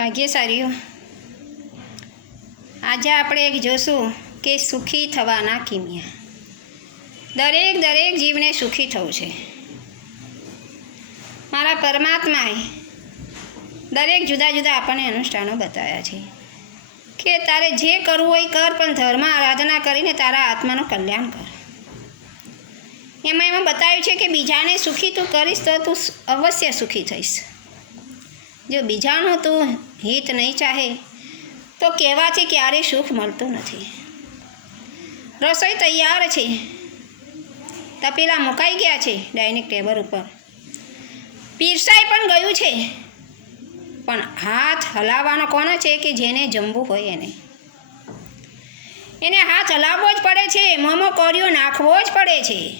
ભાગ્યશાળીઓ, આજે આપણે એક જોશું કે સુખી થવાના કિમિયા. દરેક દરેક જીવને સુખી થવું છે. મારા પરમાત્માએ દરેક જુદા જુદા આપણને અનુષ્ઠાનો બતાવ્યા છે કે તારે જે કરવું હોય કર, પણ ધર્મ આરાધના કરીને તારા આત્માનું કલ્યાણ કર. એમાં એમાં બતાવ્યું છે કે બીજાને સુખી તું કરીશ તો તું અવશ્ય સુખી થઈશ. જો બીજાનું તું હિત નહીં ચાહે, તો કહેવાથી ક્યારેય સુખ મળતું નથી. રસોઈ તૈયાર છે. તપેલા મુકાઈ ગયા છે ડાઇનિંગ ટેબલ ઉપર. પીરસાઈ પણ ગયું છે. પણ હાથ હલાવવાનો કોનો છે કે જેને જમવું હોય એને? એને હાથ હલાવવો જ પડે છે, મોમો કોરિયો નાખવો જ પડે છે.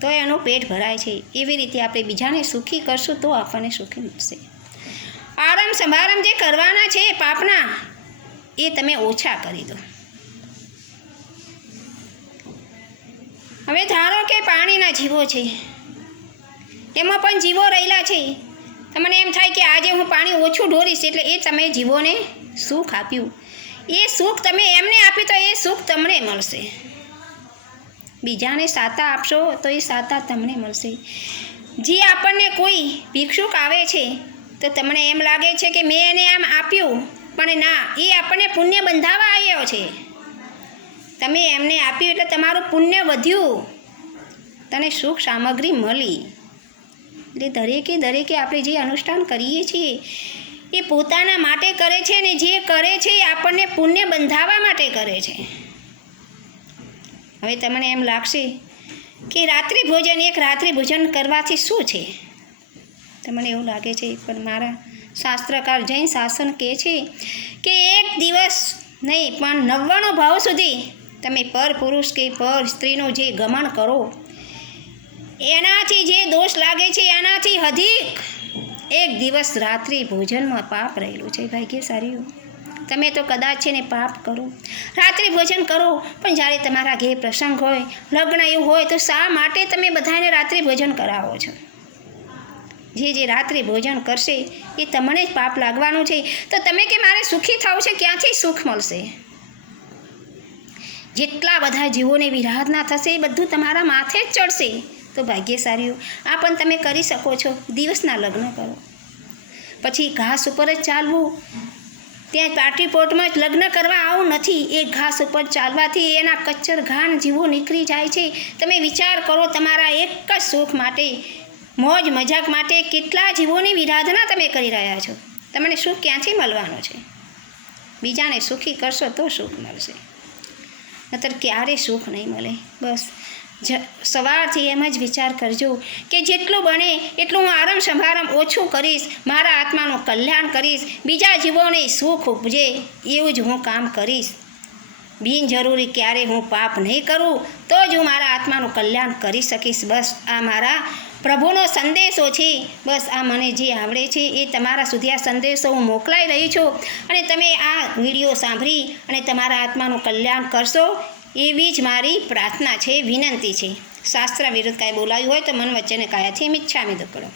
તો એનું પેટ ભરાય છે. એવી રીતે આપણે બીજાને સુખી કરશું તો આપણને સુખી મળશે. આરામ સમારંભ જે કરવાના છે પાપના, એ તમે ઓછા કરી દો. હવે ધારો કે પાણીના જીવો છે. એમાં પણ જીવો રહેલા છે. તમને એમ થાય કે આજે હું પાણી ઓછું ઢોરીશ એટલે એ તમે જીવોને સુખ આપ્યું. એ સુખ તમે એમને આપ્યું તો એ સુખ તમને મળશે. બીજાને સાતા આપશો તો એ સાતા તમને મળશે. જે આપણને કોઈ ભિક્ષુક આવે છે તો તમને એમ લાગે છે કે મેં એને આમ આપ્યું, પણ ના, એ આપણને પુણ્ય બંધાવા આવ્યો છે. તમે એમને આપ્યું એટલે તમારું પુણ્ય વધ્યું. તને સુખ સામગ્રી મળી. એટલે દરેકે દરેકે આપણે જે અનુષ્ઠાન કરીએ છીએ, એ પોતાના માટે કરે છે ને જે કરે છે એ આપણને પુણ્ય બંધાવા માટે કરે છે. હવે તમને એમ લાગશે કે રાત્રિ ભોજન, એક રાત્રિ ભોજન કરવાથી શું છે? તમને એવું લાગે છે, પણ મારા શાસ્ત્રકાર જૈન શાસન કહે છે કે એક દિવસ નહીં, પણ નવ્વાણું ભાવ સુધી તમે પર પુરુષ કે પર સ્ત્રીનું જે ગમન કરો, એનાથી જે દોષ લાગે છે, એનાથી અધિક એક દિવસ રાત્રિ ભોજનમાં પાપ રહેલું છે. ભાગ્યશાળીઓ તમે તો કદાચ છે ને પાપ કરો, રાત્રિ ભોજન કરો, પણ જ્યારે તમારા ઘેર પ્રસંગ હોય, લગ્ન એવું હોય, તો શા માટે તમે બધાને રાત્રિ ભોજન કરાવો છો? જે જે રાત્રે ભોજન કરશે એ તમને જ પાપ લાગવાનું છે. તો તમે કે મારે સુખી થવું છે, ક્યાંથી સુખ મળશે? જેટલા બધા જીવોને વિરાધના થશે, એ બધું તમારા માથે જ ચડશે. તો ભાગ્યશાળીઓ, આ પણ તમે કરી શકો છો. દિવસના લગ્ન કરો. પછી ઘાસ ઉપર જ ચાલવું. ત્યાં પાર્ટીપોર્ટમાં જ લગ્ન કરવા આવું નથી. એ ઘાસ ઉપર ચાલવાથી એના કચ્છર ઘાણ જીવો નીકળી જાય છે. તમે વિચાર કરો, તમારા એક જ સુખ માટે મોજ મજાક માટે કેટલા જીવોની વિરાધના તમે કરી રહ્યા છો? તમને સુખ ક્યાંથી મળવાનું છે? બીજાને સુખી કરશો તો સુખ મળશે. નતર ક્યારે સુખ નહીં મળે? બસ, જ, સવારથી એમ જ વિચાર કરજો કે જેટલું બને એટલું હું આરામ સંભારમ ઓછું કરીશ, મારા આત્માનું કલ્યાણ કરીશ, બીજા જીવોને સુખ ઉપજે એવું જ હું કામ કરીશ. બિનજરૂરી ક્યારે હું પાપ નહીં કરું, તો જ હું મારા આત્માનું કલ્યાણ કરી શકીશ. બસ, આ મારા પ્રભુનો સંદેશો છે. બસ આ મને જે આવડે છે એ તમારા સુધી આ સંદેશો હું મોકલાઈ રહી છું. અને તમે આ વીડિયો સાંભળી અને તમારા આત્માનું કલ્યાણ કરશો એવી જ મારી પ્રાર્થના છે, વિનંતી છે. શાસ્ત્ર વિરુદ્ધ કાંઈ બોલાયું હોય તો મન વચ્ચેને કાયાથી મિચ્છામી દુકડો